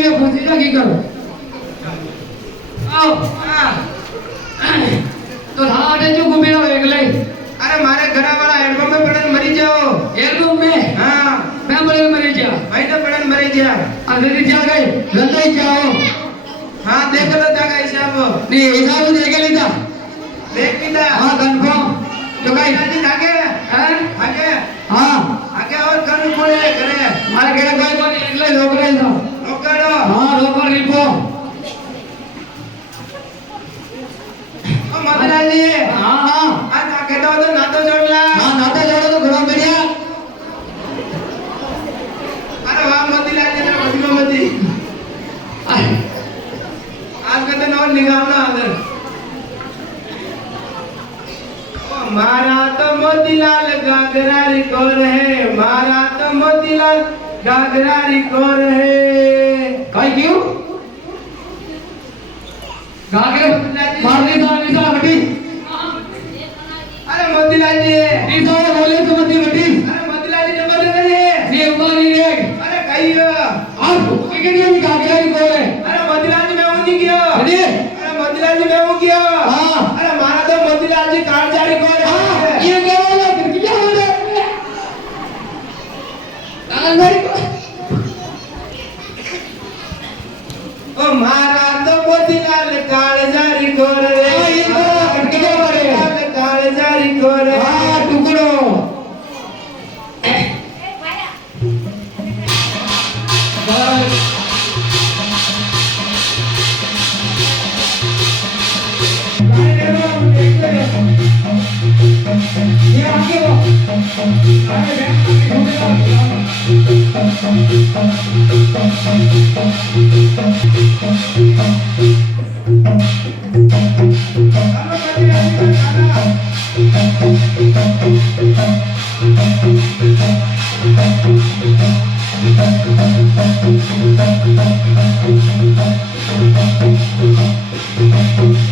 ये फंसी जा की करो आओ तो थाटे जो घूमे ना एकले अरे मारे घरा वाला एल्बम में पड़न मरी जाओ एल्बम में हां मैं बड़े मरे जा भाई तो पड़न मरी जा अरे जा गए गंदे जाओ हां देख लो जागा हिसाब नहीं हिसाब देख लेता देख लीता हां कंफर्म जो कहीं जी आगे हैं आगे हां आगे और कर पड़े करे मारे केड़ा कोई कोनी એટલે લોકરે તો रोकड़ो हां रोकर રીપો ओ मदनाजी हां हां आ ना कहता तो नातो जोड़ला हां नाते जोड़ो तो घोड़ा बढ़िया अरे वाह मदनाजी ना मदीमा मदी आज कहते नो निगावना अंदर ओ मारा तो मोतीलाल गागरारी कोर है मारा तो मोतीलाल गागरारी कोर है कई क्यों गागरे मारनी तो निशा हटी अरे मोतीलाल जी निशा बोले तो मत हटी अरे मोतीलाल जी नंबर दे दे ये उमारी रे अरे कहियो आप के लिए भी गागरे की बोल है अरे मोतीलाल जी मैं हूं जी क्यों हटी अरे मोतीलाल जी मैं हूं क्यों हां अरे मारा तो मोतीलाल जी कारजारी कोर है ये क्या बोला फिर क्या हो रहा है गागरे को ओ मारा तो मोतीलाल कारजारी कोर है ये तो कटके मारे कारजारी कोर है हां टुकड़ो ये आगे वो Thank you.